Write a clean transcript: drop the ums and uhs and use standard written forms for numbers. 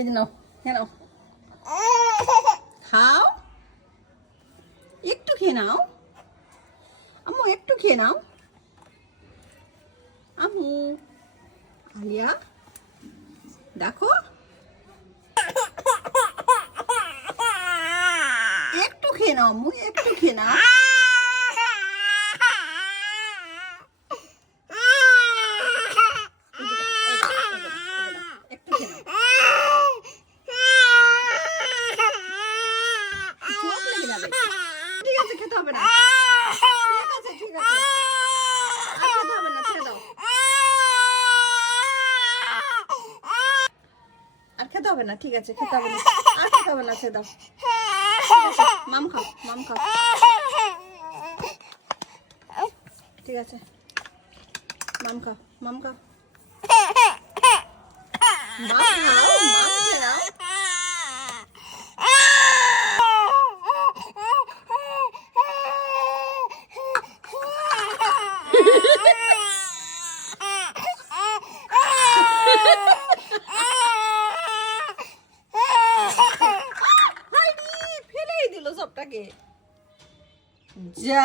এই যে নাও, হ্যাঁ নাও, খাও, একটু খেয়ে নাও আম্মু, একটু খেয়ে নাও আম্মু। আলিয়া দেখো, একটু খেয়ে নাও আম্মু, একটু খেয়ে নাও। একটু খেয়ে নাও, চোখ লেগে যাবে। ঠিক আছে, খেতে হবে না, ঠিক আছে, ঠিক আছে, আর খেতে হবে না, ছেড়ে দাও, আর খেতে হবে না, ঠিক আছে, খেতে হবে না, আর খেতে হবে না, ছেড়ে দাও, ঠিক আছে, মাম খাও, মাম খাও, ঠিক আছে, মাম খাও, মাম খাও, মাম খাও, মাম খেয়ে নাও। ফেলেই দিল সবটাকে, যা।